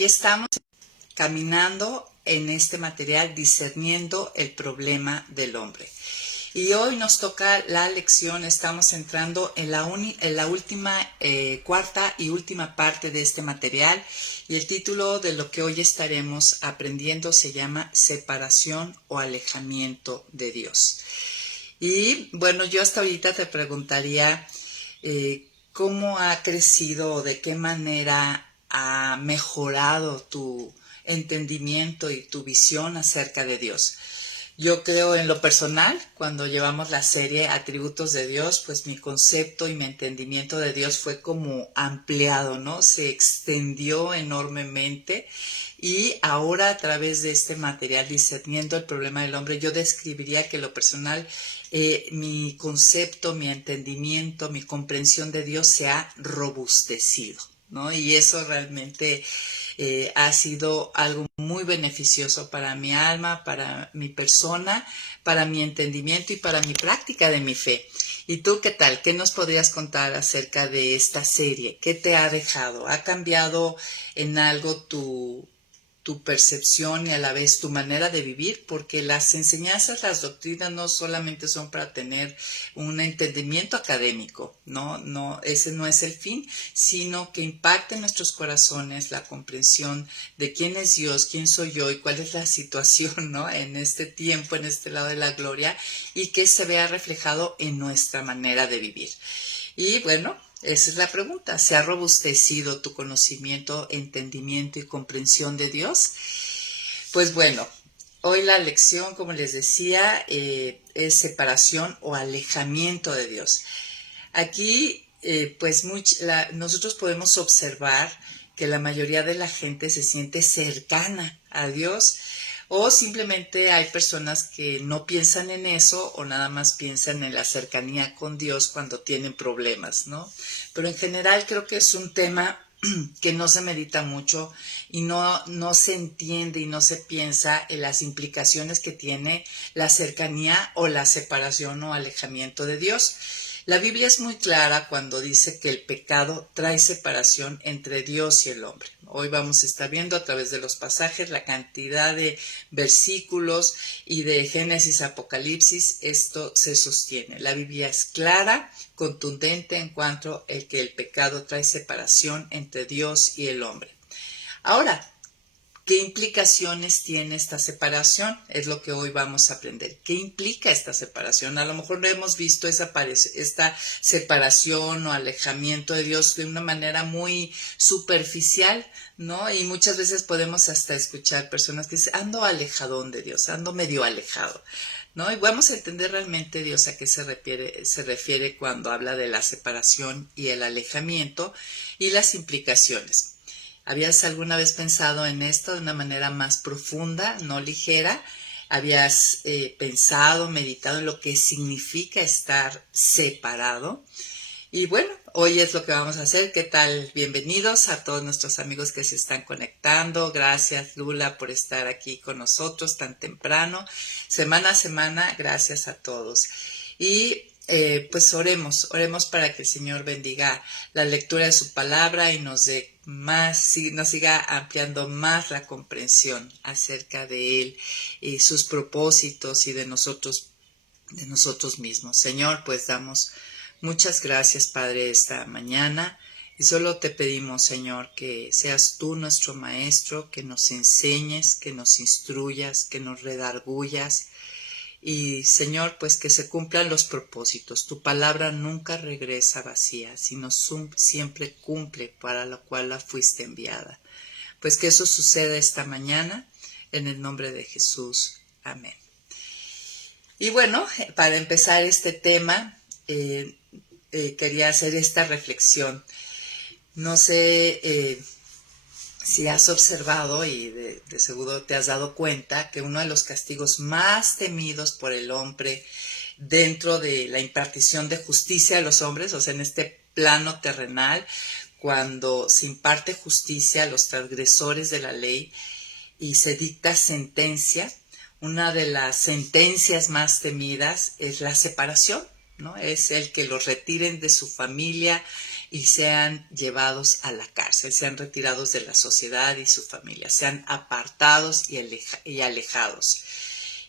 aquí estamos caminando en este material, discerniendo el problema del hombre. Y hoy nos toca la lección, estamos entrando en la última, cuarta y última parte de este material, y el título de lo que hoy estaremos aprendiendo se llama Separación o Alejamiento de Dios. Y bueno, yo hasta ahorita te preguntaría cómo ha crecido o de qué manera ha mejorado tu entendimiento y tu visión acerca de Dios. Yo creo en lo personal, cuando llevamos la serie Atributos de Dios, pues mi concepto y mi entendimiento de Dios fue como ampliado, ¿no? Se extendió enormemente y ahora a través de este material, discerniendo el problema del hombre, yo describiría que lo personal, mi concepto, mi entendimiento, mi comprensión de Dios se ha robustecido, ¿no? Y eso realmente ha sido algo muy beneficioso para mi alma, para mi persona, para mi entendimiento y para mi práctica de mi fe. ¿Y tú qué tal? ¿Qué nos podrías contar acerca de esta serie? ¿Qué te ha dejado? ¿Ha cambiado en algo tu percepción y a la vez tu manera de vivir? Porque las enseñanzas, las doctrinas no solamente son para tener un entendimiento académico, no, ese no es el fin, sino que impacte en nuestros corazones la comprensión de quién es Dios, quién soy yo y cuál es la situación, ¿no? En este tiempo, en este lado de la gloria, y que se vea reflejado en nuestra manera de vivir. Y bueno, esa es la pregunta. ¿Se ha robustecido tu conocimiento, entendimiento y comprensión de Dios? Pues bueno, hoy la lección, como les decía, es separación o alejamiento de Dios. Aquí, pues nosotros podemos observar que la mayoría de la gente se siente cercana a Dios, o simplemente hay personas que no piensan en eso o nada más piensan en la cercanía con Dios cuando tienen problemas, ¿no? Pero en general creo que es un tema que no se medita mucho y no se entiende y no se piensa en las implicaciones que tiene la cercanía o la separación o alejamiento de Dios. La Biblia es muy clara cuando dice que el pecado trae separación entre Dios y el hombre. Hoy vamos a estar viendo a través de los pasajes la cantidad de versículos y de Génesis a Apocalipsis, esto se sostiene. La Biblia es clara, contundente en cuanto a que el pecado trae separación entre Dios y el hombre. Ahora, ¿qué implicaciones tiene esta separación? Es lo que hoy vamos a aprender. ¿Qué implica esta separación? A lo mejor no hemos visto esta separación o alejamiento de Dios de una manera muy superficial, ¿no? Y muchas veces podemos hasta escuchar personas que dicen, ando alejadón de Dios, ando medio alejado, ¿no? Y vamos a entender realmente Dios a qué se refiere cuando habla de la separación y el alejamiento y las implicaciones. ¿Habías alguna vez pensado en esto de una manera más profunda, no ligera? ¿Habías pensado, meditado en lo que significa estar separado? Y bueno, hoy es lo que vamos a hacer. ¿Qué tal? Bienvenidos a todos nuestros amigos que se están conectando. Gracias, Lula, por estar aquí con nosotros tan temprano. Semana a semana, gracias a todos. Y pues oremos para que el Señor bendiga la lectura de su palabra y nos dé más, nos siga ampliando más la comprensión acerca de Él y sus propósitos y de nosotros mismos. Señor, pues damos muchas gracias, Padre, esta mañana. Y solo te pedimos, Señor, que seas tú nuestro Maestro, que nos enseñes, que nos instruyas, que nos redargullas. Y, Señor, pues que se cumplan los propósitos. Tu palabra nunca regresa vacía, sino siempre cumple para lo cual la fuiste enviada. Pues que eso suceda esta mañana, en el nombre de Jesús. Amén. Y bueno, para empezar este tema, quería hacer esta reflexión. No sé si has observado y de seguro te has dado cuenta que uno de los castigos más temidos por el hombre dentro de la impartición de justicia a los hombres, o sea, en este plano terrenal, cuando se imparte justicia a los transgresores de la ley y se dicta sentencia, una de las sentencias más temidas es la separación, ¿no? Es el que los retiren de su familia y sean llevados a la cárcel, sean retirados de la sociedad y su familia, sean apartados y alejados,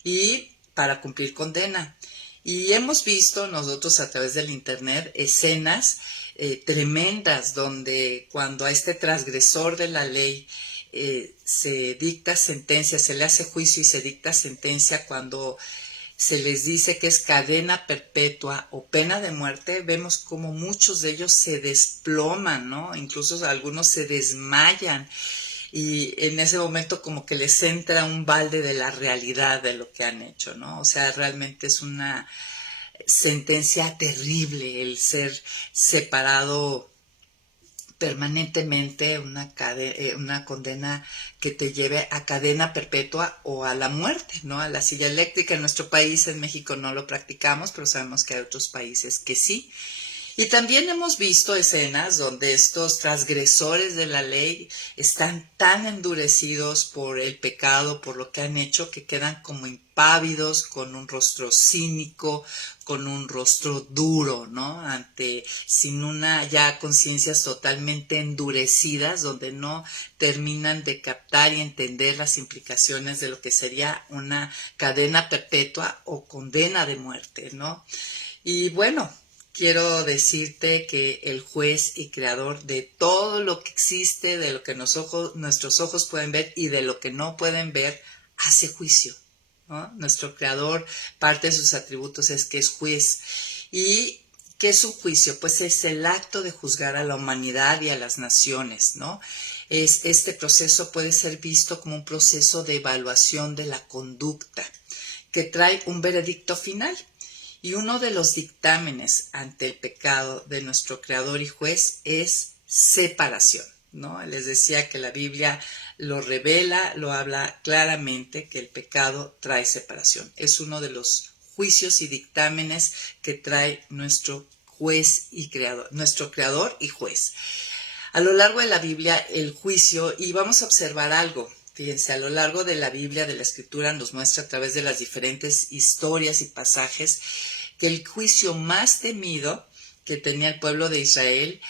y para cumplir condena. Y hemos visto nosotros a través del internet escenas tremendas donde cuando a este transgresor de la ley se dicta sentencia, se le hace juicio y se dicta sentencia, cuando se les dice que es cadena perpetua o pena de muerte, vemos como muchos de ellos se desploman, ¿no? Incluso algunos se desmayan y en ese momento como que les entra un balde de la realidad de lo que han hecho, ¿no? O sea, realmente es una sentencia terrible el ser separado permanentemente, una condena que te lleve a cadena perpetua o a la muerte, ¿no? A la silla eléctrica. En nuestro país, en México, no lo practicamos, pero sabemos que hay otros países que sí. Y también hemos visto escenas donde estos transgresores de la ley están tan endurecidos por el pecado, por lo que han hecho, que quedan como impávidos, con un rostro cínico, con un rostro duro, ¿no? Sin una ya conciencias totalmente endurecidas, donde no terminan de captar y entender las implicaciones de lo que sería una cadena perpetua o condena de muerte, ¿no? Y bueno, quiero decirte que el juez y creador de todo lo que existe, de lo que nuestros ojos pueden ver y de lo que no pueden ver, hace juicio, ¿no? Nuestro creador, parte de sus atributos es que es juez. ¿Y qué es un juicio? Pues es el acto de juzgar a la humanidad y a las naciones, ¿no? Este proceso puede ser visto como un proceso de evaluación de la conducta que trae un veredicto final. Y uno de los dictámenes ante el pecado de nuestro creador y juez es separación, ¿no? Les decía que la Biblia lo revela, lo habla claramente, que el pecado trae separación. Es uno de los juicios y dictámenes que trae nuestro juez y creador, nuestro creador y juez. A lo largo de la Biblia, el juicio, y vamos a observar algo. Fíjense, a lo largo de la Biblia, de la Escritura, nos muestra a través de las diferentes historias y pasajes que el juicio más temido que tenía el pueblo de Israel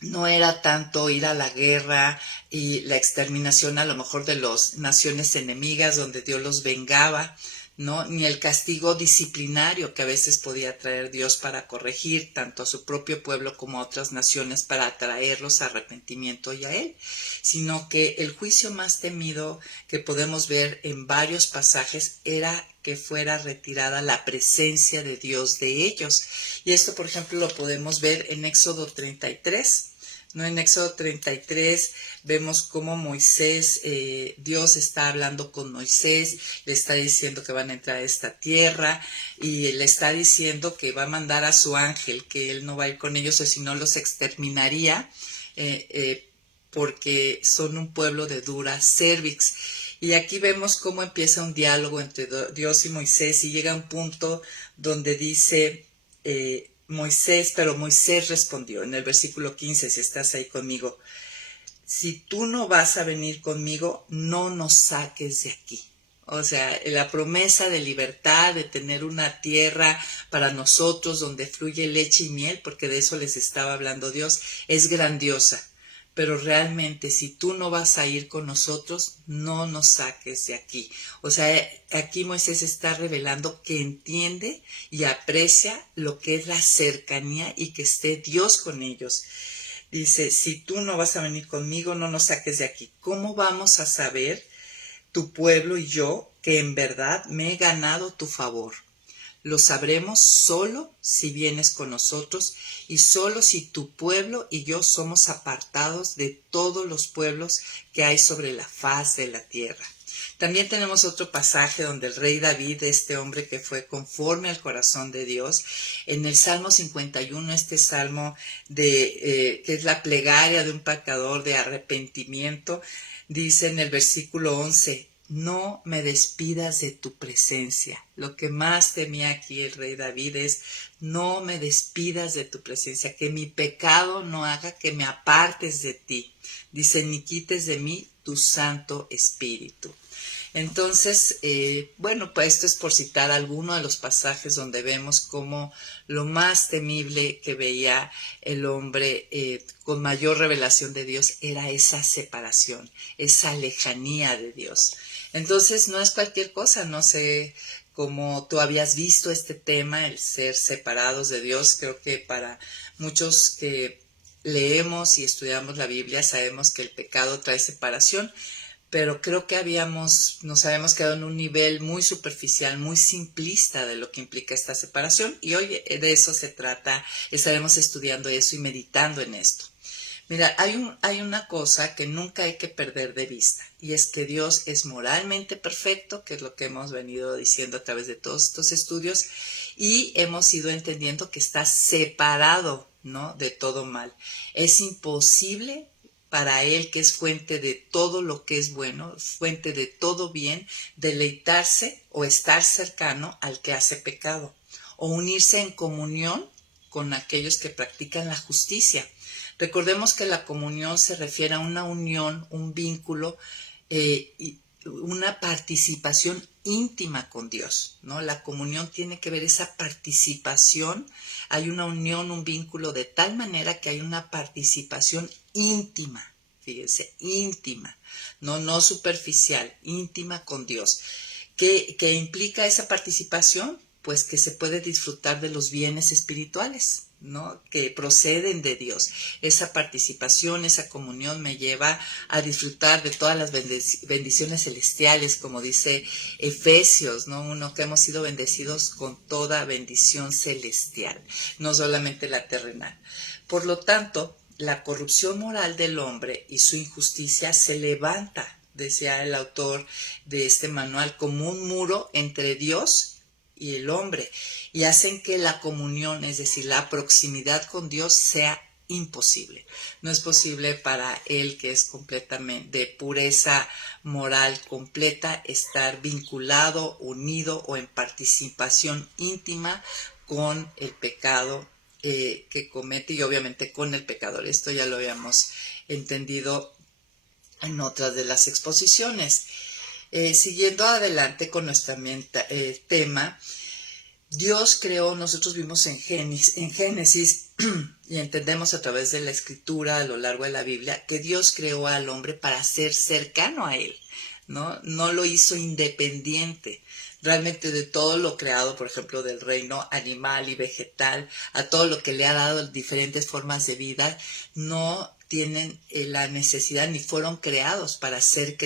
no era tanto ir a la guerra y la exterminación a lo mejor de las naciones enemigas donde Dios los vengaba, ¿no? Ni el castigo disciplinario que a veces podía traer Dios para corregir tanto a su propio pueblo como a otras naciones para atraerlos a arrepentimiento y a Él, sino que el juicio más temido que podemos ver en varios pasajes era que fuera retirada la presencia de Dios de ellos. Y esto, por ejemplo, lo podemos ver en Éxodo 33. ¿No? En Éxodo 33 vemos cómo Moisés, Dios está hablando con Moisés, le está diciendo que van a entrar a esta tierra y le está diciendo que va a mandar a su ángel, que él no va a ir con ellos o si no los exterminaría, porque son un pueblo de dura cervix. Y aquí vemos cómo empieza un diálogo entre Dios y Moisés y llega un punto donde dice pero Moisés respondió en el versículo 15, si estás ahí conmigo, si tú no vas a venir conmigo, no nos saques de aquí. O sea, la promesa de libertad, de tener una tierra para nosotros donde fluye leche y miel, porque de eso les estaba hablando Dios, es grandiosa. Pero realmente si tú no vas a ir con nosotros, no nos saques de aquí. O sea, aquí Moisés está revelando que entiende y aprecia lo que es la cercanía y que esté Dios con ellos. Dice, si tú no vas a venir conmigo, no nos saques de aquí. ¿Cómo vamos a saber, tu pueblo y yo, que en verdad me he ganado tu favor? Lo sabremos solo si vienes con nosotros y solo si tu pueblo y yo somos apartados de todos los pueblos que hay sobre la faz de la tierra. También tenemos otro pasaje donde el rey David, este hombre que fue conforme al corazón de Dios, en el Salmo 51, este salmo que es la plegaria de un pecador de arrepentimiento, dice en el versículo 11, no me despidas de tu presencia. Lo que más temía aquí el rey David es, no me despidas de tu presencia, que mi pecado no haga que me apartes de ti. Dice, ni quites de mí tu Santo Espíritu. Entonces, bueno, pues esto es por citar alguno de los pasajes donde vemos cómo lo más temible que veía el hombre con mayor revelación de Dios era esa separación, esa lejanía de Dios. Entonces, no es cualquier cosa, no sé cómo tú habías visto este tema, el ser separados de Dios. Creo que para muchos que leemos y estudiamos la Biblia sabemos que el pecado trae separación, pero creo que nos habíamos quedado en un nivel muy superficial, muy simplista de lo que implica esta separación, y hoy de eso se trata, estaremos estudiando eso y meditando en esto. Mira, hay una cosa que nunca hay que perder de vista, y es que Dios es moralmente perfecto, que es lo que hemos venido diciendo a través de todos estos estudios, y hemos ido entendiendo que está separado, ¿no?, de todo mal. Es imposible para Él, que es fuente de todo lo que es bueno, fuente de todo bien, deleitarse o estar cercano al que hace pecado, o unirse en comunión con aquellos que practican la justicia. Recordemos que la comunión se refiere a una unión, un vínculo, una participación íntima con Dios, ¿no? La comunión tiene que ver esa participación, hay una unión, un vínculo de tal manera que hay una participación íntima, fíjense, íntima, no superficial, íntima con Dios. ¿Qué implica esa participación? Pues que se puede disfrutar de los bienes espirituales, ¿no?, que proceden de Dios. Esa participación, esa comunión me lleva a disfrutar de todas las bendiciones celestiales, como dice Efesios, ¿no?, uno que hemos sido bendecidos con toda bendición celestial, no solamente la terrenal. Por lo tanto, la corrupción moral del hombre y su injusticia se levanta, decía el autor de este manual, como un muro entre Dios y el hombre, y hacen que la comunión, es decir, la proximidad con Dios, sea imposible. No es posible para él, que es completamente de pureza moral completa, estar vinculado, unido o en participación íntima con el pecado que comete, y obviamente con el pecador. Esto ya lo habíamos entendido en otras de las exposiciones. Siguiendo adelante con nuestro tema, Dios creó, nosotros vimos en Génesis y entendemos a través de la escritura a lo largo de la Biblia que Dios creó al hombre para ser cercano a él, ¿no? No lo hizo independiente. Realmente de todo lo creado, por ejemplo, del reino animal y vegetal, a todo lo que le ha dado diferentes formas de vida, no tienen la necesidad ni fueron creados para ser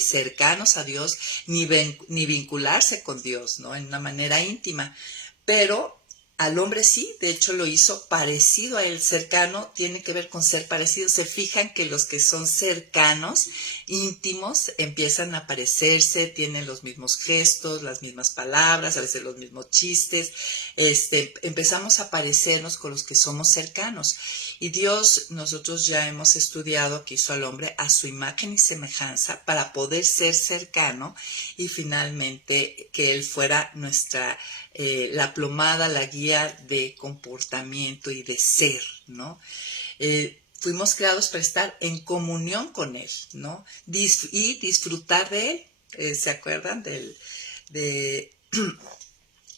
cercanos a Dios ni vincularse con Dios, ¿no?, en una manera íntima. Pero al hombre sí, de hecho lo hizo parecido a él. Cercano tiene que ver con ser parecido. Se fijan que los que son cercanos, íntimos, empiezan a parecerse, tienen los mismos gestos, las mismas palabras, a veces los mismos chistes. Empezamos a parecernos con los que somos cercanos. Y Dios, nosotros ya hemos estudiado que hizo al hombre a su imagen y semejanza para poder ser cercano, y finalmente que él fuera la plomada, la guía de comportamiento y de ser, ¿no? Fuimos creados para estar en comunión con él, ¿no? Y disfrutar de él. ¿Se acuerdan de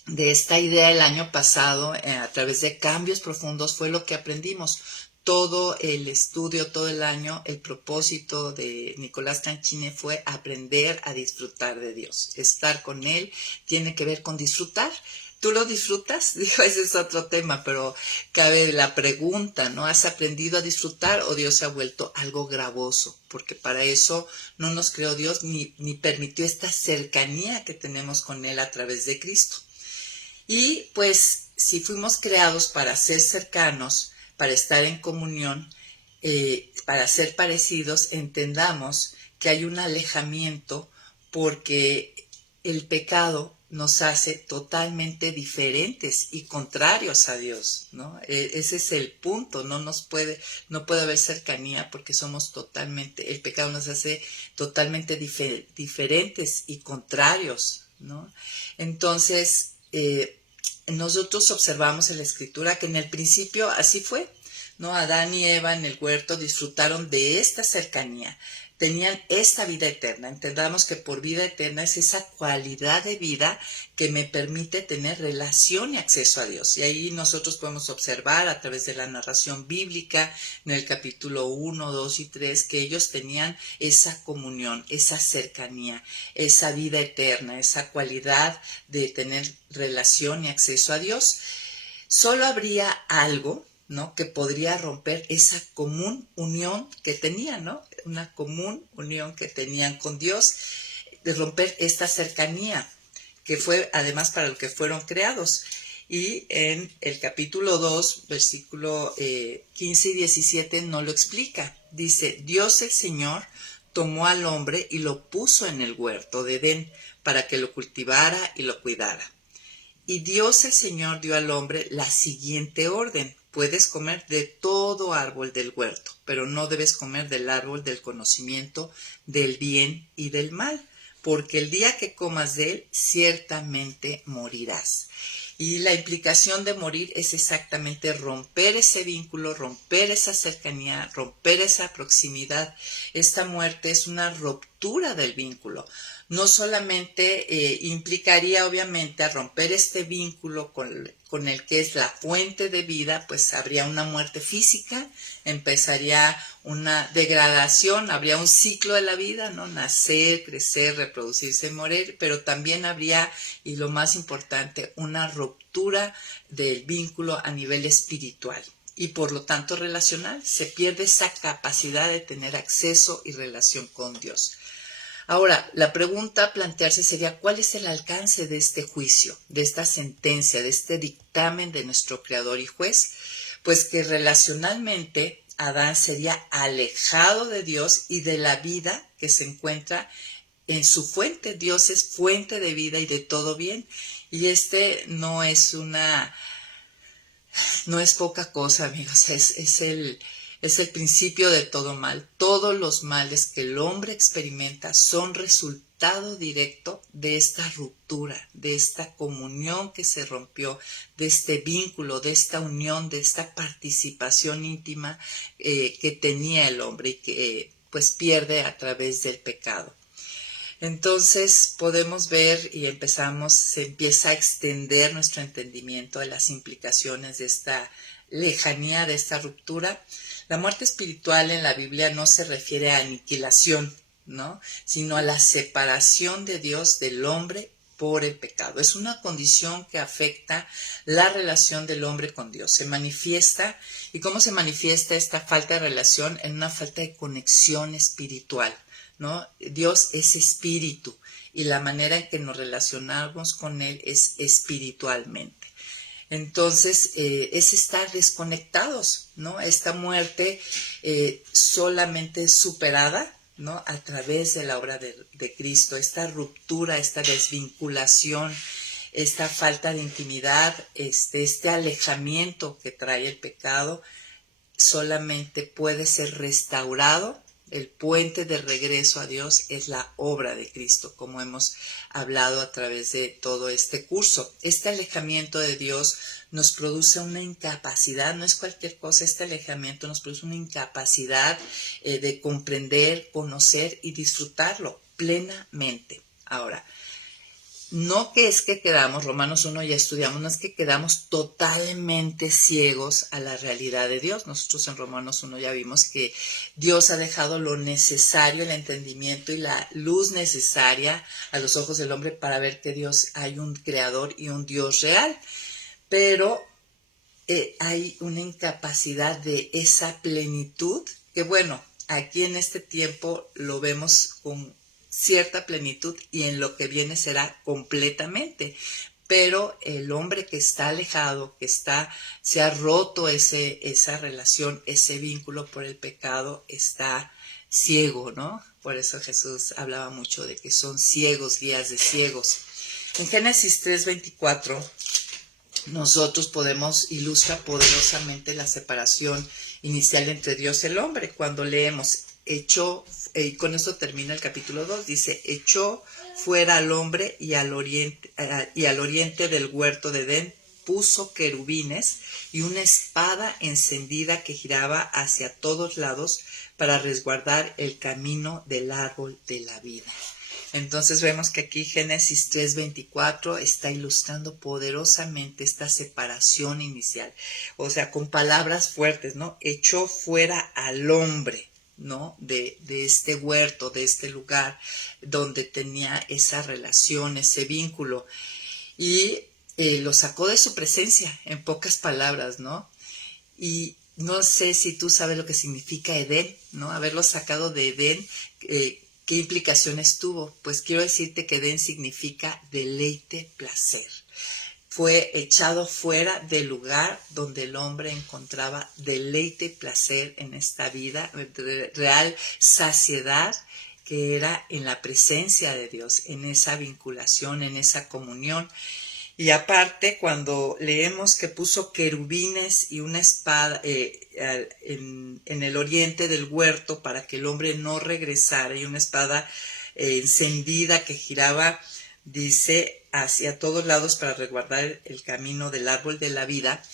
esta idea el año pasado? A través de cambios profundos fue lo que aprendimos. Todo el estudio, todo el año, el propósito de Nicolás Canchine fue aprender a disfrutar de Dios. Estar con Él tiene que ver con disfrutar. ¿Tú lo disfrutas? Digo, ese es otro tema, pero cabe la pregunta, ¿no? ¿Has aprendido a disfrutar o Dios se ha vuelto algo gravoso? Porque para eso no nos creó Dios ni permitió esta cercanía que tenemos con Él a través de Cristo. Y pues si fuimos creados para ser cercanos, para estar en comunión, para ser parecidos, entendamos que hay un alejamiento porque el pecado nos hace totalmente diferentes y contrarios a Dios, ¿no? Ese es el punto. No puede haber cercanía porque el pecado nos hace totalmente diferentes y contrarios, ¿no? Entonces, nosotros observamos en la escritura que en el principio así fue, ¿no? Adán y Eva en el huerto disfrutaron de esta cercanía, tenían esta vida eterna. Entendamos que por vida eterna es esa cualidad de vida que me permite tener relación y acceso a Dios. Y ahí nosotros podemos observar a través de la narración bíblica en el capítulo 1, 2 y 3 que ellos tenían esa comunión, esa cercanía, esa vida eterna, esa cualidad de tener relación y acceso a Dios. Solo habría algo, ¿no?, que podría romper esa común unión que tenían, ¿no? Una común unión que tenían con Dios, de romper esta cercanía, que fue además para lo que fueron creados. Y en el capítulo 2, versículo 15 y 17 no lo explica. Dice, Dios el Señor tomó al hombre y lo puso en el huerto de Edén para que lo cultivara y lo cuidara. Y Dios el Señor dio al hombre la siguiente orden: puedes comer de todo árbol del huerto, pero no debes comer del árbol del conocimiento del bien y del mal, porque el día que comas de él, ciertamente morirás. Y la implicación de morir es exactamente romper ese vínculo, romper esa cercanía, romper esa proximidad. Esta muerte es una ruptura del vínculo. No solamente implicaría obviamente a romper este vínculo con el que es la fuente de vida, pues habría una muerte física, empezaría una degradación, habría un ciclo de la vida, ¿no? Nacer, crecer, reproducirse y morir, pero también habría, y lo más importante, una ruptura del vínculo a nivel espiritual y por lo tanto relacional. Se pierde esa capacidad de tener acceso y relación con Dios. Ahora, la pregunta a plantearse sería, ¿cuál es el alcance de este juicio, de esta sentencia, de este dictamen de nuestro Creador y Juez? Pues que relacionalmente Adán sería alejado de Dios y de la vida que se encuentra en su fuente. Dios es fuente de vida y de todo bien. Y no es poca cosa, amigos, es el principio de todo mal. Todos los males que el hombre experimenta son resultado directo de esta ruptura, de esta comunión que se rompió, de este vínculo, de esta unión, de esta participación íntima que tenía el hombre y que pues pierde a través del pecado. Entonces podemos ver y se empieza a extender nuestro entendimiento de las implicaciones de esta lejanía, de esta ruptura. La muerte espiritual en la Biblia no se refiere a aniquilación, ¿no?, sino a la separación de Dios del hombre por el pecado. Es una condición que afecta la relación del hombre con Dios. Se manifiesta, ¿y cómo se manifiesta esta falta de relación? En una falta de conexión espiritual, ¿no? Dios es espíritu y la manera en que nos relacionamos con Él es espiritualmente. Entonces, es estar desconectados, ¿no? Esta muerte solamente es superada, ¿no?, a través de la obra de Cristo. Esta ruptura, esta desvinculación, esta falta de intimidad, este alejamiento que trae el pecado, solamente puede ser restaurado. El puente de regreso a Dios es la obra de Cristo, como hemos hablado a través de todo este curso. Este alejamiento de Dios nos produce una incapacidad, no es cualquier cosa. Este alejamiento nos produce una incapacidad de comprender, conocer y disfrutarlo plenamente. Ahora, no que es que quedamos, Romanos 1 ya estudiamos, no es que quedamos totalmente ciegos a la realidad de Dios. Nosotros en Romanos 1 ya vimos que Dios ha dejado lo necesario, el entendimiento y la luz necesaria a los ojos del hombre para ver que Dios hay un creador y un Dios real. Pero hay una incapacidad de esa plenitud que, bueno, aquí en este tiempo lo vemos con cierta plenitud y en lo que viene será completamente. Pero el hombre que está alejado, se ha roto esa relación, ese vínculo por el pecado, está ciego, ¿no? Por eso Jesús hablaba mucho de que son ciegos, guías de ciegos. En Génesis 3:24 nosotros ilustrar poderosamente la separación inicial entre Dios y el hombre. Cuando leemos, y con esto termina el capítulo 2, dice, echó fuera al hombre y al oriente del huerto de Edén puso querubines y una espada encendida que giraba hacia todos lados para resguardar el camino del árbol de la vida. Entonces vemos que aquí Génesis 3:24 está ilustrando poderosamente esta separación inicial. O sea, con palabras fuertes, ¿no? Echó fuera al hombre, ¿no? De este huerto, de este lugar donde tenía esa relación, ese vínculo. Y lo sacó de su presencia, en pocas palabras, ¿no? Y no sé si tú sabes lo que significa Edén, ¿no? Haberlo sacado de Edén, ¿qué implicaciones tuvo? Pues quiero decirte que Edén significa deleite, placer. Fue echado fuera del lugar donde el hombre encontraba deleite y placer en esta vida, real saciedad que era en la presencia de Dios, en esa vinculación, en esa comunión. Y aparte, cuando leemos que puso querubines y una espada en el oriente del huerto para que el hombre no regresara, y una espada encendida que giraba, dice, hacia todos lados para resguardar el camino del árbol de la vida,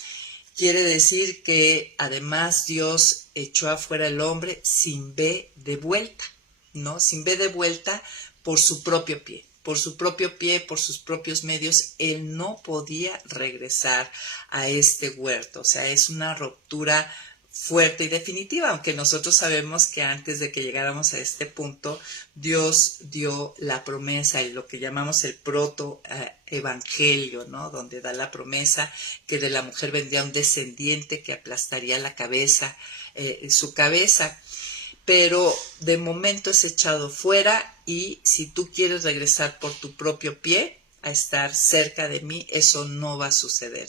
quiere decir que además Dios echó afuera al hombre sin ve de vuelta, ¿no? Sin ve de vuelta por su propio pie. Por su propio pie, por sus propios medios, él no podía regresar a este huerto. O sea, es una ruptura fuerte y definitiva, aunque nosotros sabemos que antes de que llegáramos a este punto, Dios dio la promesa y lo que llamamos el proto-evangelio, ¿no? Donde da la promesa que de la mujer vendría un descendiente que aplastaría la cabeza, su cabeza. Pero de momento es echado fuera y si tú quieres regresar por tu propio pie a estar cerca de mí, eso no va a suceder.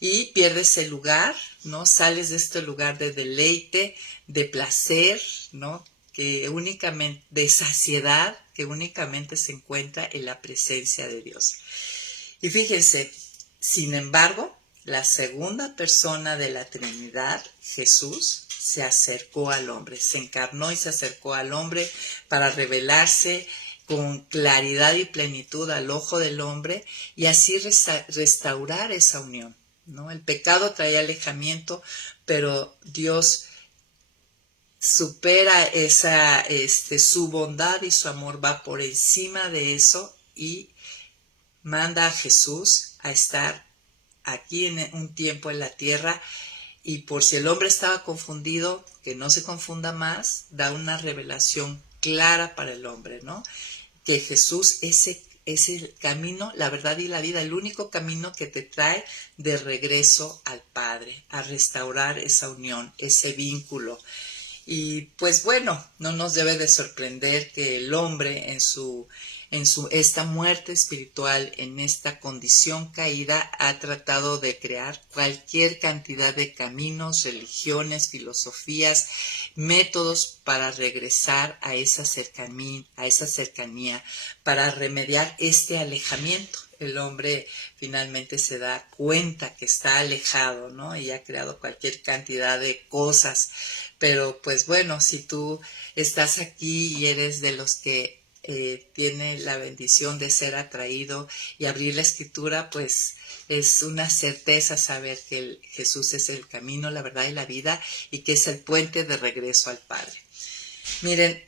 Y pierdes el lugar, ¿no? Sales de este lugar de deleite, de placer, ¿no? Que únicamente, de saciedad, que únicamente se encuentra en la presencia de Dios. Y fíjense, sin embargo, la segunda persona de la Trinidad, Jesús, se acercó al hombre, se encarnó y se acercó al hombre para revelarse con claridad y plenitud al ojo del hombre y así restaurar esa unión, ¿no? El pecado traía alejamiento, pero Dios supera su bondad y su amor va por encima de eso y manda a Jesús a estar aquí en un tiempo en la tierra. Y por si el hombre estaba confundido, que no se confunda más, da una revelación clara para el hombre, ¿no? Que Jesús es el camino, la verdad y la vida, el único camino que te trae de regreso al Padre, a restaurar esa unión, ese vínculo. Y pues bueno, no nos debe de sorprender que el hombre esta muerte espiritual, en esta condición caída, ha tratado de crear cualquier cantidad de caminos, religiones, filosofías, métodos para regresar a esa cercanía, para remediar este alejamiento. El hombre finalmente se da cuenta que está alejado, ¿no? Y ha creado cualquier cantidad de cosas. Pero pues bueno, si tú estás aquí y eres de los que tiene la bendición de ser atraído y abrir la escritura, pues es una certeza saber que Jesús es el camino, la verdad y la vida y que es el puente de regreso al Padre. Miren,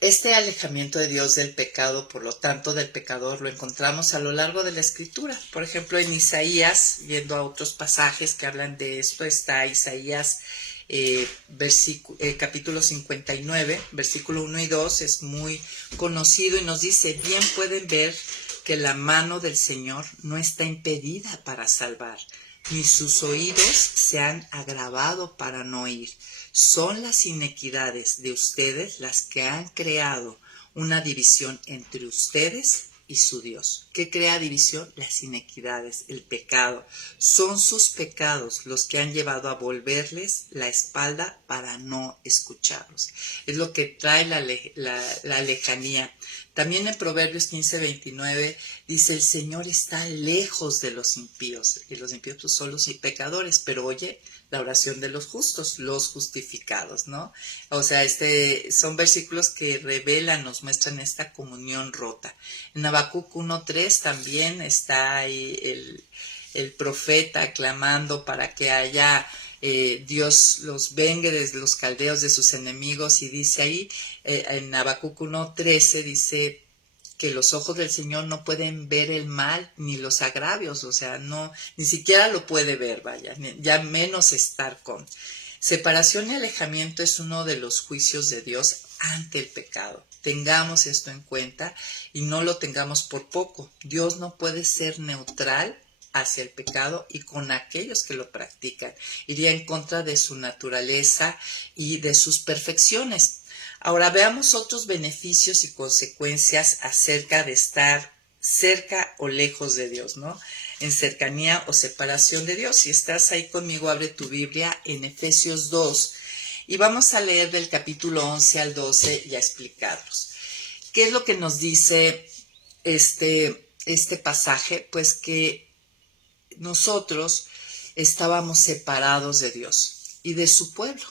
este alejamiento de Dios del pecado, por lo tanto del pecador, lo encontramos a lo largo de la escritura. Por ejemplo, en Isaías, yendo a otros pasajes que hablan de esto, está Isaías capítulo 59, versículo 1 y 2, es muy conocido y nos dice: bien pueden ver que la mano del Señor no está impedida para salvar, ni sus oídos se han agravado para no oír. Son las inequidades de ustedes las que han creado una división entre ustedes y su Dios. ¿Qué crea división? Las inequidades, el pecado. Son sus pecados los que han llevado a volverles la espalda para no escucharlos. Es lo que trae la lejanía. También en Proverbios 15:29 dice: el Señor está lejos de los impíos. Y los impíos pues, son los pecadores. Pero oye, la oración de los justos, los justificados, ¿no? O sea, son versículos que revelan, nos muestran esta comunión rota. En Habacuc 1:3 también está ahí el profeta clamando para que haya Dios los vengue de los caldeos de sus enemigos, y dice ahí en Habacuc 1:13 dice que los ojos del Señor no pueden ver el mal ni los agravios, o sea, no, ni siquiera lo puede ver, vaya, ya menos estar con. Separación y alejamiento es uno de los juicios de Dios ante el pecado. Tengamos esto en cuenta y no lo tengamos por poco. Dios no puede ser neutral hacia el pecado y con aquellos que lo practican. Iría en contra de su naturaleza y de sus perfecciones. Ahora veamos otros beneficios y consecuencias acerca de estar cerca o lejos de Dios, ¿no? En cercanía o separación de Dios. Si estás ahí conmigo, abre tu Biblia en Efesios 2 y vamos a leer del capítulo 11 al 12 y a explicarlos. ¿Qué es lo que nos dice este pasaje? Pues que nosotros estábamos separados de Dios y de su pueblo,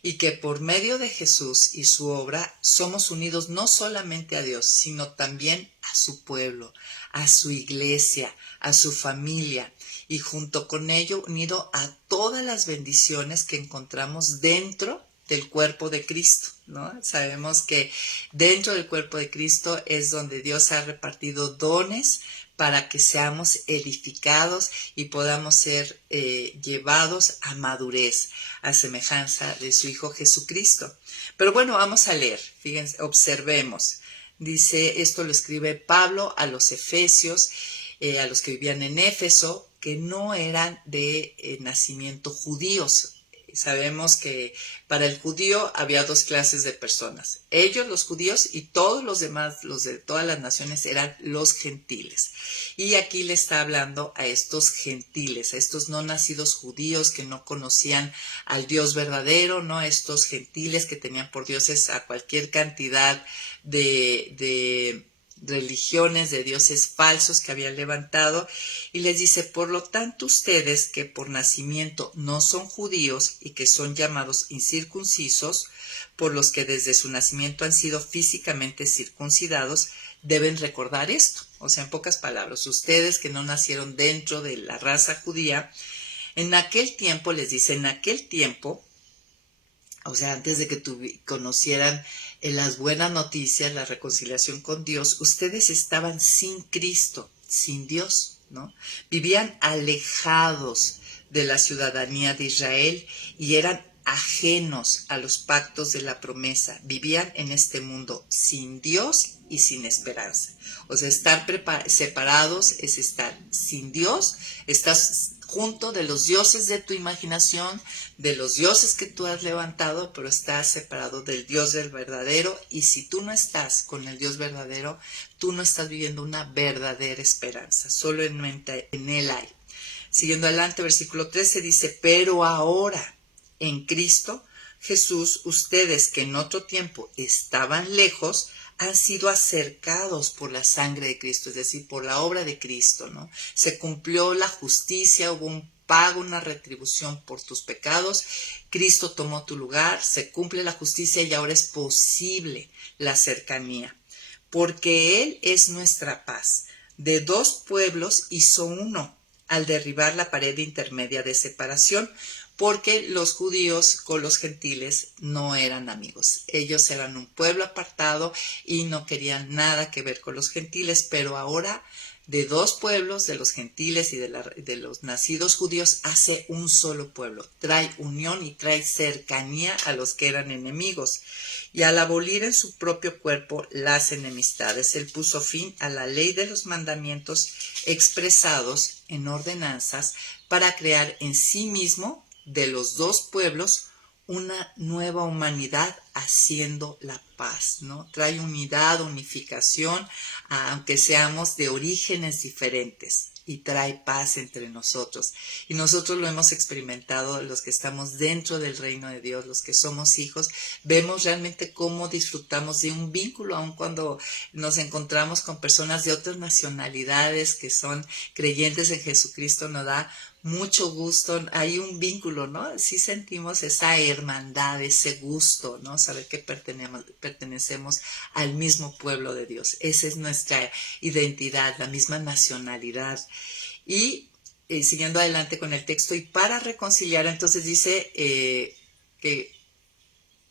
y que por medio de Jesús y su obra somos unidos no solamente a Dios, sino también a su pueblo, a su iglesia, a su familia, y junto con ello unido a todas las bendiciones que encontramos dentro del cuerpo de Cristo, ¿no? Sabemos que dentro del cuerpo de Cristo es donde Dios ha repartido dones para que seamos edificados y podamos ser llevados a madurez, a semejanza de su Hijo Jesucristo. Pero bueno, vamos a leer, fíjense, observemos. Dice, esto lo escribe Pablo a los efesios, a los que vivían en Éfeso, que no eran de nacimiento judíos. Sabemos que para el judío había dos clases de personas. Ellos, los judíos, y todos los demás, los de todas las naciones, eran los gentiles. Y aquí le está hablando a estos gentiles, a estos no nacidos judíos que no conocían al Dios verdadero, ¿no? Estos gentiles que tenían por dioses a cualquier cantidad de religiones, de dioses falsos que habían levantado, y les dice, por lo tanto ustedes que por nacimiento no son judíos y que son llamados incircuncisos, por los que desde su nacimiento han sido físicamente circuncidados, deben recordar esto. O sea, en pocas palabras, ustedes que no nacieron dentro de la raza judía, en aquel tiempo, les dice, en aquel tiempo, o sea, antes de que conocieran las buenas noticias, la reconciliación con Dios, ustedes estaban sin Cristo, sin Dios, ¿no? Vivían alejados de la ciudadanía de Israel y eran ajenos a los pactos de la promesa. Vivían en este mundo sin Dios y sin esperanza. O sea, estar separados es estar sin Dios, estás junto de los dioses de tu imaginación, de los dioses que tú has levantado, pero estás separado del Dios del verdadero, y si tú no estás con el Dios verdadero, tú no estás viviendo una verdadera esperanza, solo en Él hay. Siguiendo adelante, versículo 13 dice, pero ahora, en Cristo Jesús, ustedes que en otro tiempo estaban lejos, han sido acercados por la sangre de Cristo, es decir, por la obra de Cristo, ¿no? Se cumplió la justicia, hubo un pago, una retribución por tus pecados. Cristo tomó tu lugar, se cumple la justicia y ahora es posible la cercanía, porque Él es nuestra paz. De dos pueblos hizo uno, al derribar la pared intermedia de separación, porque los judíos con los gentiles no eran amigos. Ellos eran un pueblo apartado y no querían nada que ver con los gentiles, pero ahora de dos pueblos, de los gentiles y de los nacidos judíos, hace un solo pueblo. Trae unión y trae cercanía a los que eran enemigos. Y al abolir en su propio cuerpo las enemistades, Él puso fin a la ley de los mandamientos expresados en ordenanzas para crear en sí mismo de los dos pueblos una nueva humanidad haciendo la paz, ¿no? Trae unidad, unificación, aunque seamos de orígenes diferentes, y trae paz entre nosotros. Y nosotros lo hemos experimentado, los que estamos dentro del reino de Dios, los que somos hijos, vemos realmente cómo disfrutamos de un vínculo, aun cuando nos encontramos con personas de otras nacionalidades que son creyentes en Jesucristo, nos da mucho gusto, hay un vínculo, ¿no? Sí sentimos esa hermandad, ese gusto, ¿no? Saber que pertenecemos al mismo pueblo de Dios. Esa es nuestra identidad, la misma nacionalidad. Y siguiendo adelante con el texto, y para reconciliar, entonces dice que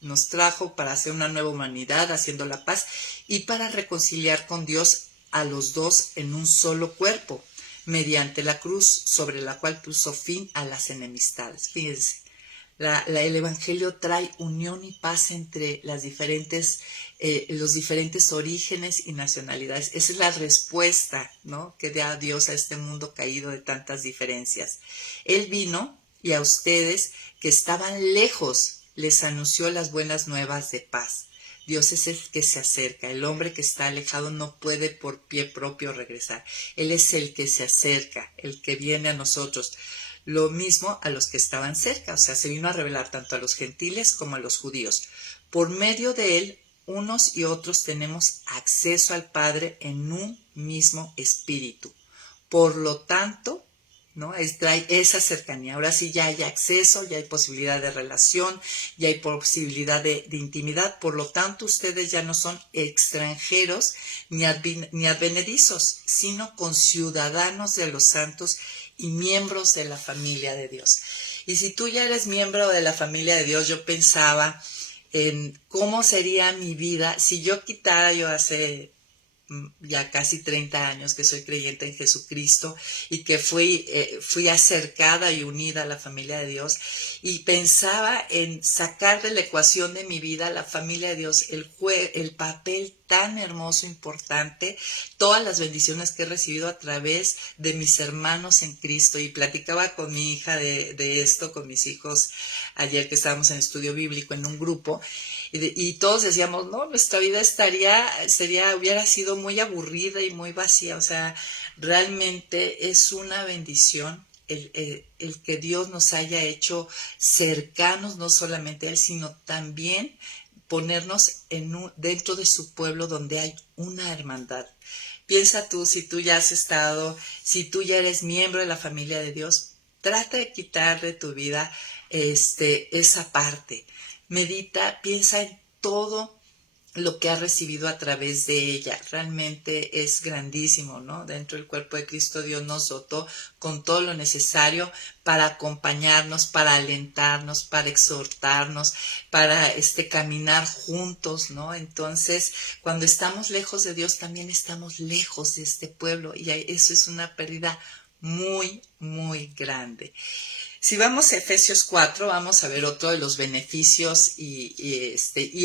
nos trajo para hacer una nueva humanidad, haciendo la paz, y para reconciliar con Dios a los dos en un solo cuerpo, mediante la cruz sobre la cual puso fin a las enemistades. Fíjense, el Evangelio trae unión y paz entre los diferentes orígenes y nacionalidades. Esa es la respuesta, ¿no?, que da Dios a este mundo caído de tantas diferencias. Él vino y a ustedes que estaban lejos les anunció las buenas nuevas de paz. Dios es el que se acerca. El hombre que está alejado no puede por pie propio regresar. Él es el que se acerca, el que viene a nosotros. Lo mismo a los que estaban cerca, o sea, se vino a revelar tanto a los gentiles como a los judíos. Por medio de él, unos y otros tenemos acceso al Padre en un mismo espíritu. Por lo tanto, ¿no?, trae esa cercanía. Ahora sí ya hay acceso, ya hay posibilidad de relación, ya hay posibilidad de intimidad. Por lo tanto, ustedes ya no son extranjeros ni advenedizos, sino conciudadanos de los santos y miembros de la familia de Dios. Y si tú ya eres miembro de la familia de Dios, yo pensaba en cómo sería mi vida si yo quitara, yo hace ya casi 30 años que soy creyente en Jesucristo y que fui acercada y unida a la familia de Dios, y pensaba en sacar de la ecuación de mi vida la familia de Dios, el papel tan hermoso, importante, todas las bendiciones que he recibido a través de mis hermanos en Cristo. Y platicaba con mi hija de esto, con mis hijos, ayer que estábamos en estudio bíblico en un grupo, y todos decíamos, no, nuestra vida hubiera sido muy aburrida y muy vacía. O sea, realmente es una bendición el que Dios nos haya hecho cercanos, no solamente a Él, sino también ponernos dentro de su pueblo donde hay una hermandad. Piensa tú, si tú ya has estado, si tú ya eres miembro de la familia de Dios, trata de quitar de tu vida esa parte. Medita, piensa en todo lo que ha recibido a través de ella. Realmente es grandísimo, ¿no? Dentro del cuerpo de Cristo Dios nos dotó con todo lo necesario para acompañarnos, para alentarnos, para exhortarnos, para caminar juntos, ¿no? Entonces, cuando estamos lejos de Dios, también estamos lejos de este pueblo, y eso es una pérdida muy, muy grande. Si vamos a Efesios 4, vamos a ver otro de los beneficios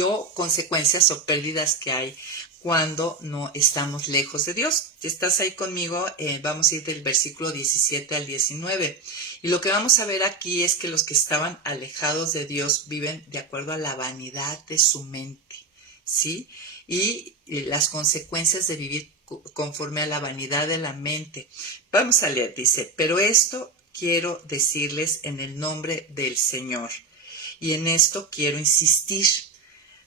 o consecuencias o pérdidas que hay cuando no estamos lejos de Dios. Si estás ahí conmigo, vamos a ir del versículo 17 al 19. Y lo que vamos a ver aquí es que los que estaban alejados de Dios viven de acuerdo a la vanidad de su mente, ¿sí? Y las consecuencias de vivir conforme a la vanidad de la mente. Vamos a leer, dice, pero esto quiero decirles en el nombre del Señor, y en esto quiero insistir: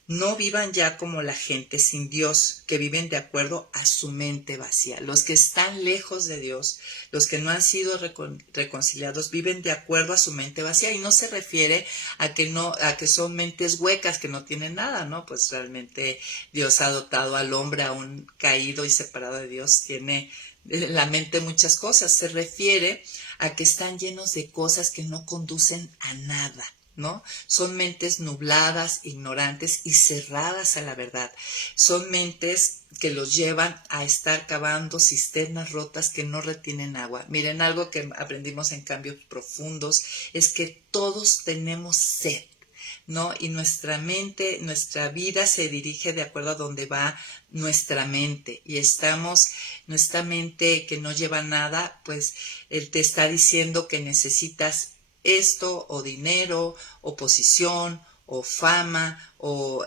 no vivan ya como la gente sin Dios, que viven de acuerdo a su mente vacía. Los que están lejos de Dios, los que no han sido reconciliados, viven de acuerdo a su mente vacía, y no se refiere a que son mentes huecas, que no tienen nada, ¿no? Pues realmente Dios ha dotado al hombre, aún caído y separado de Dios, tiene en la mente muchas cosas. Se refiere a que están llenos de cosas que no conducen a nada, ¿no? Son mentes nubladas, ignorantes y cerradas a la verdad. Son mentes que los llevan a estar cavando cisternas rotas que no retienen agua. Miren, algo que aprendimos en Cambios Profundos es que todos tenemos sed, ¿no? Y nuestra mente, nuestra vida se dirige de acuerdo a donde va nuestra mente, y nuestra mente que no lleva nada, pues él te está diciendo que necesitas esto, o dinero, o posición, o fama o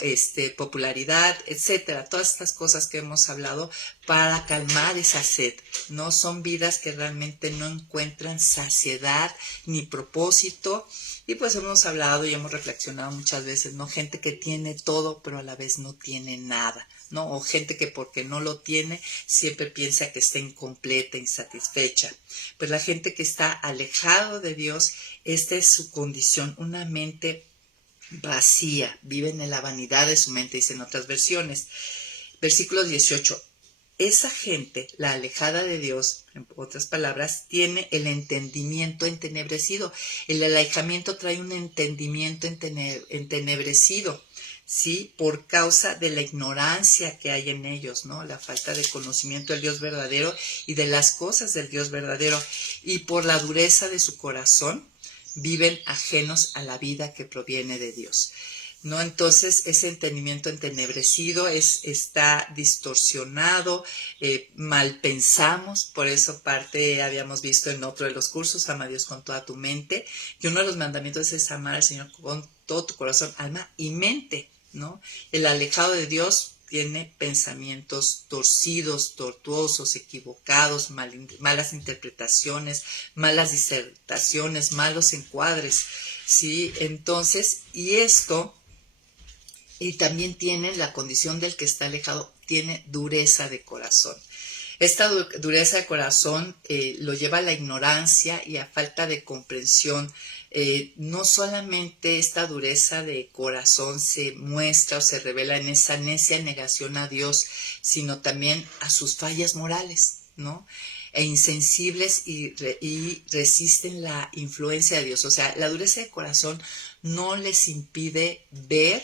popularidad, etcétera. Todas estas cosas que hemos hablado para calmar esa sed. No son vidas que realmente no encuentran saciedad ni propósito. Y pues hemos hablado y hemos reflexionado muchas veces, ¿no? Gente que tiene todo, pero a la vez no tiene nada, ¿no? O gente que porque no lo tiene, siempre piensa que está incompleta, insatisfecha. Pues la gente que está alejado de Dios, esta es su condición, una mente vacía, viven en la vanidad de su mente, dicen otras versiones. Versículo 18. Esa gente, la alejada de Dios, en otras palabras, tiene el entendimiento entenebrecido. El alejamiento trae un entendimiento entenebrecido, ¿sí? Por causa de la ignorancia que hay en ellos, ¿no? La falta de conocimiento del Dios verdadero y de las cosas del Dios verdadero. Y por la dureza de su corazón, viven ajenos a la vida que proviene de Dios, ¿no? Entonces ese entendimiento entenebrecido está distorsionado, mal pensamos, por eso habíamos visto en otro de los cursos, ama a Dios con toda tu mente, que uno de los mandamientos es amar al Señor con todo tu corazón, alma y mente, ¿no? El alejado de Dios tiene pensamientos torcidos, tortuosos, equivocados, malas interpretaciones, malas disertaciones, malos encuadres, ¿sí? Entonces, y también tiene la condición del que está alejado, tiene dureza de corazón. Esta dureza de corazón lo lleva a la ignorancia y a falta de comprensión. No solamente esta dureza de corazón se muestra o se revela en esa necia negación a Dios, sino también a sus fallas morales, ¿no? E insensibles y resisten la influencia de Dios. O sea, la dureza de corazón no les impide ver,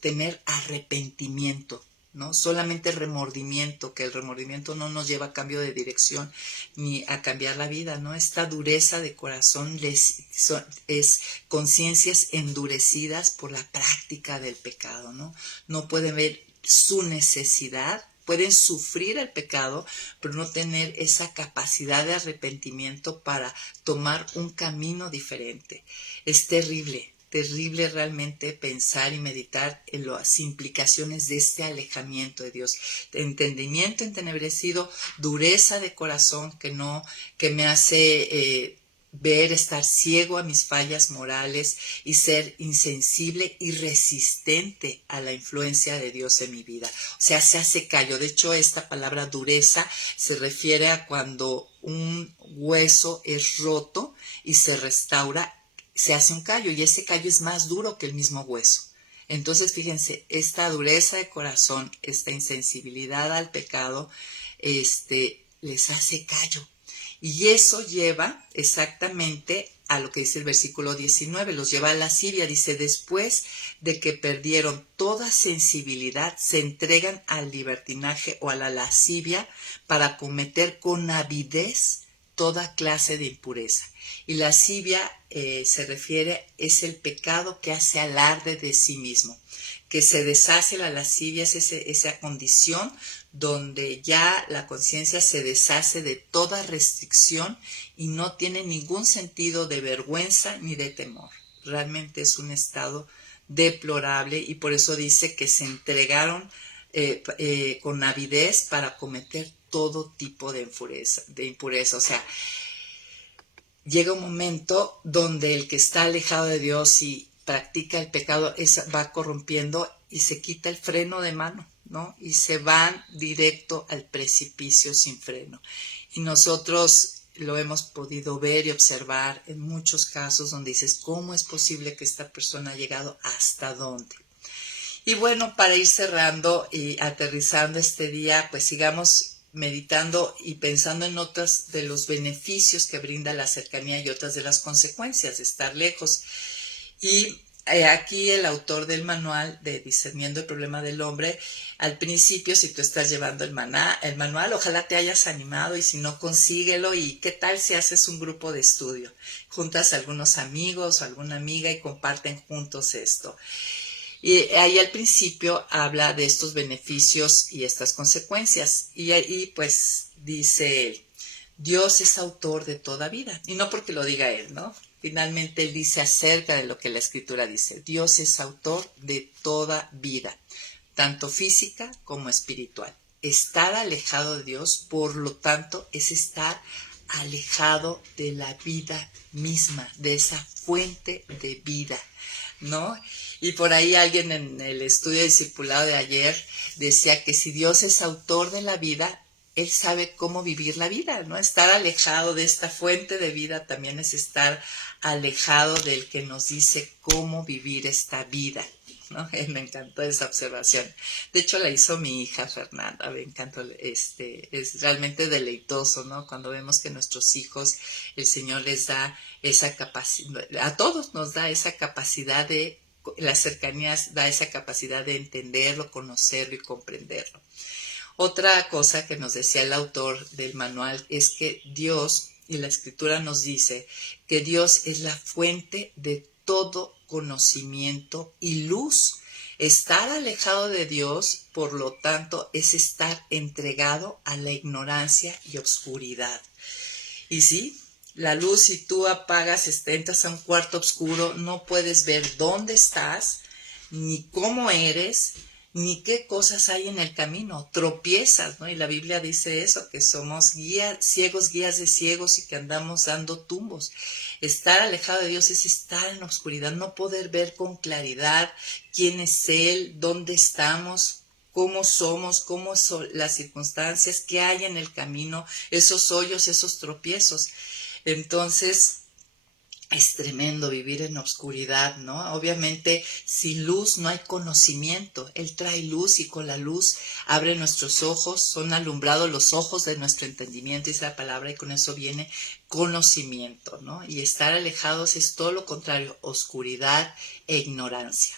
tener arrepentimiento, ¿no? Solamente remordimiento, que el remordimiento no nos lleva a cambio de dirección ni a cambiar la vida, ¿no? Esta dureza de corazón es conciencias endurecidas por la práctica del pecado, ¿no? No pueden ver su necesidad, pueden sufrir el pecado, pero no tener esa capacidad de arrepentimiento para tomar un camino diferente. Es terrible realmente pensar y meditar en las implicaciones de este alejamiento de Dios. Entendimiento entenebrecido, dureza de corazón que me hace ver, estar ciego a mis fallas morales y ser insensible y resistente a la influencia de Dios en mi vida. O sea, se hace callo. De hecho, esta palabra dureza se refiere a cuando un hueso es roto y se restaura, se hace un callo y ese callo es más duro que el mismo hueso. Entonces, fíjense, esta dureza de corazón, esta insensibilidad al pecado, les hace callo. Y eso lleva exactamente a lo que dice el versículo 19, los lleva a lascivia. Dice, después de que perdieron toda sensibilidad, se entregan al libertinaje o a la lascivia para cometer con avidez toda clase de impureza. Y lascivia se refiere, es el pecado que hace alarde de sí mismo, que se deshace. La lascivia es esa condición donde ya la conciencia se deshace de toda restricción y no tiene ningún sentido de vergüenza ni de temor. Realmente es un estado deplorable y por eso dice que se entregaron con avidez para cometer todo tipo de impureza. O sea, llega un momento donde el que está alejado de Dios y practica el pecado va corrompiendo y se quita el freno de mano, ¿no? Y se van directo al precipicio sin freno. Y nosotros lo hemos podido ver y observar en muchos casos donde dices, ¿cómo es posible que esta persona ha llegado hasta dónde? Y bueno, para ir cerrando y aterrizando este día, pues sigamos meditando y pensando en otros de los beneficios que brinda la cercanía y otras de las consecuencias de estar lejos. Y aquí el autor del manual de Discerniendo el Problema del Hombre, al principio, si tú estás llevando el manual, ojalá te hayas animado y si no, consíguelo. Y qué tal si haces un grupo de estudio, juntas a algunos amigos o alguna amiga y comparten juntos esto. Y ahí al principio habla de estos beneficios y estas consecuencias. Y ahí pues dice él, Dios es autor de toda vida. Y no porque lo diga él, ¿no? Finalmente él dice acerca de lo que la Escritura dice. Dios es autor de toda vida, tanto física como espiritual. Estar alejado de Dios, por lo tanto, es estar alejado de la vida misma, de esa fuente de vida, ¿no? Y por ahí alguien en el estudio discipulado de ayer decía que si Dios es autor de la vida, Él sabe cómo vivir la vida, ¿no? Estar alejado de esta fuente de vida también es estar alejado del que nos dice cómo vivir esta vida, ¿no? Me encantó esa observación. De hecho, la hizo mi hija Fernanda. Me encantó, es realmente deleitoso, ¿no? Cuando vemos que nuestros hijos, el Señor les da esa capacidad, a todos nos da esa capacidad de, las cercanías da esa capacidad de entenderlo, conocerlo y comprenderlo. Otra cosa que nos decía el autor del manual es que Dios, y la Escritura nos dice, que Dios es la fuente de todo conocimiento y luz. Estar alejado de Dios, por lo tanto, es estar entregado a la ignorancia y oscuridad. Y sí, la luz, si tú apagas, entras a un cuarto oscuro, no puedes ver dónde estás, ni cómo eres, ni qué cosas hay en el camino. Tropiezas, ¿no? Y la Biblia dice eso, que somos ciegos, guías de ciegos y que andamos dando tumbos. Estar alejado de Dios es estar en la oscuridad, no poder ver con claridad quién es Él, dónde estamos, cómo somos, cómo son las circunstancias, qué hay en el camino, esos hoyos, esos tropiezos. Entonces, es tremendo vivir en obscuridad, ¿no? Obviamente, sin luz no hay conocimiento. Él trae luz y con la luz abre nuestros ojos, son alumbrados los ojos de nuestro entendimiento, dice la palabra, y con eso viene conocimiento, ¿no? Y estar alejados es todo lo contrario, oscuridad e ignorancia.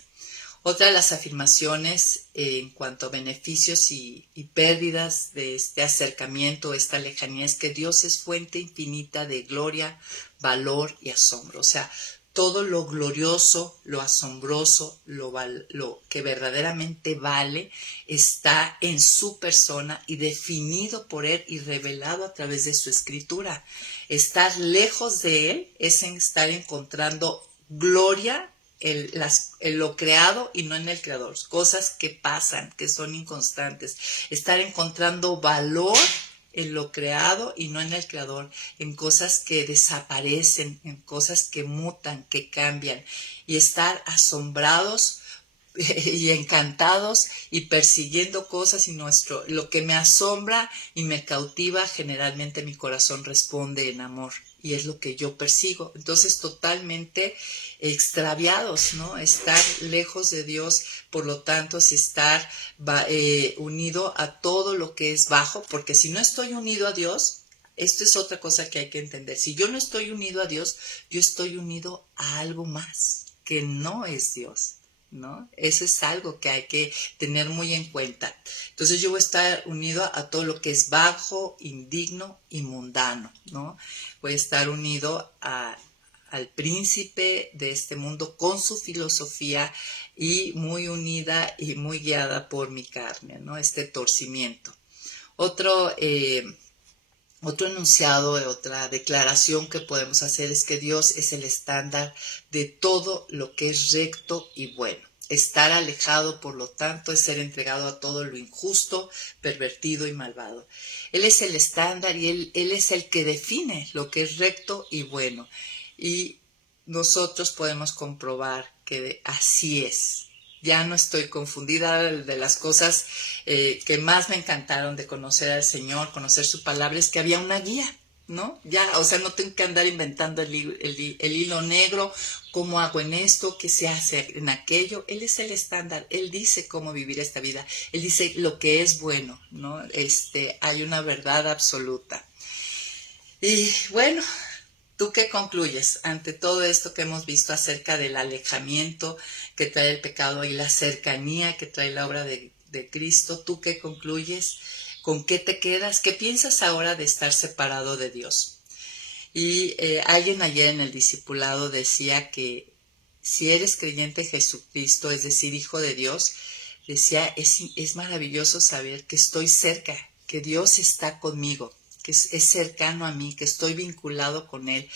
Otra de las afirmaciones en cuanto a beneficios y pérdidas de este acercamiento, esta lejanía, es que Dios es fuente infinita de gloria, valor y asombro. O sea, todo lo glorioso, lo asombroso, lo que verdaderamente vale, está en su persona y definido por Él y revelado a través de su escritura. Estar lejos de Él es estar encontrando gloria en lo creado y no en el creador, cosas que pasan, que son inconstantes, estar encontrando valor en lo creado y no en el creador, en cosas que desaparecen, en cosas que mutan, que cambian, y estar asombrados y encantados y persiguiendo cosas, y lo que me asombra y me cautiva, generalmente mi corazón responde en amor y es lo que yo persigo. Entonces, totalmente extraviados, ¿no? Estar lejos de Dios, por lo tanto, es estar unido a todo lo que es bajo, porque si no estoy unido a Dios, esto es otra cosa que hay que entender. Si yo no estoy unido a Dios, yo estoy unido a algo más que no es Dios, ¿no? Eso es algo que hay que tener muy en cuenta. Entonces yo voy a estar unido a todo lo que es bajo, indigno y mundano, ¿no? Voy a estar unido al príncipe de este mundo con su filosofía y muy unida y muy guiada por mi carne, ¿no? Este torcimiento. Otro enunciado, otra declaración que podemos hacer es que Dios es el estándar de todo lo que es recto y bueno. Estar alejado, por lo tanto, es ser entregado a todo lo injusto, pervertido y malvado. Él es el estándar y él es el que define lo que es recto y bueno. Y nosotros podemos comprobar que así es. Ya no estoy confundida. De las cosas que más me encantaron de conocer al Señor, conocer su palabra, es que había una guía, ¿no? Ya, o sea, no tengo que andar inventando el hilo negro, cómo hago en esto, qué se hace en aquello. Él es el estándar, Él dice cómo vivir esta vida, Él dice lo que es bueno, ¿no? Hay una verdad absoluta. Y bueno, ¿tú qué concluyes ante todo esto que hemos visto acerca del alejamiento que trae el pecado y la cercanía que trae la obra de Cristo? ¿Tú qué concluyes? ¿Con qué te quedas? ¿Qué piensas ahora de estar separado de Dios? Y alguien ayer en el discipulado decía que si eres creyente en Jesucristo, es decir, hijo de Dios, decía, es maravilloso saber que estoy cerca, que Dios está conmigo, que es cercano a mí, que estoy vinculado con Él.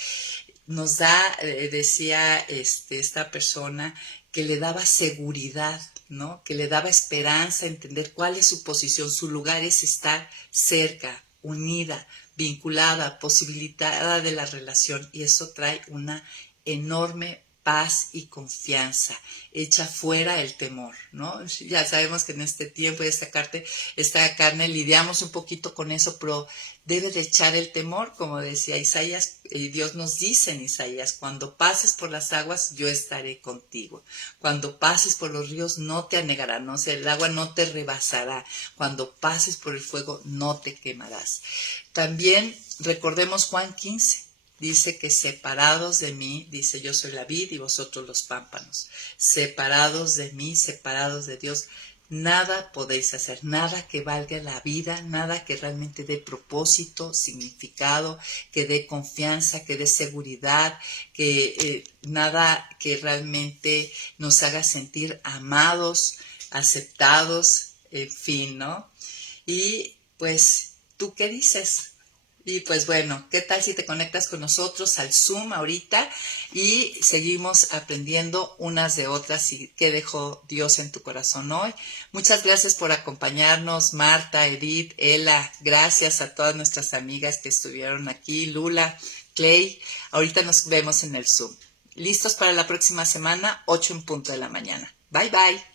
nos da, decía esta persona, que le daba seguridad, ¿no? Que le daba esperanza, entender cuál es su posición. Su lugar es estar cerca, unida, vinculada, posibilitada de la relación, y eso trae una enorme paz y confianza, echa fuera el temor, ¿no? Ya sabemos que en este tiempo y esta carne lidiamos un poquito con eso, pero debe de echar el temor, como decía Isaías, y Dios nos dice en Isaías, cuando pases por las aguas, yo estaré contigo. Cuando pases por los ríos, no te anegarán, ¿no? O sea, el agua no te rebasará. Cuando pases por el fuego, no te quemarás. También recordemos Juan 15. Dice que separados de mí, dice, yo soy la vid y vosotros los pámpanos. Separados de mí, separados de Dios, nada podéis hacer, nada que valga la vida, nada que realmente dé propósito, significado, que dé confianza, que dé seguridad, que nada que realmente nos haga sentir amados, aceptados, en fin, ¿no? Y pues, ¿tú qué dices? Y pues bueno, ¿qué tal si te conectas con nosotros al Zoom ahorita y seguimos aprendiendo unas de otras y qué dejó Dios en tu corazón hoy? Muchas gracias por acompañarnos, Marta, Edith, Ela, gracias a todas nuestras amigas que estuvieron aquí, Lula, Clay. Ahorita nos vemos en el Zoom. ¿Listos para la próxima semana? 8 en punto de la mañana. Bye bye.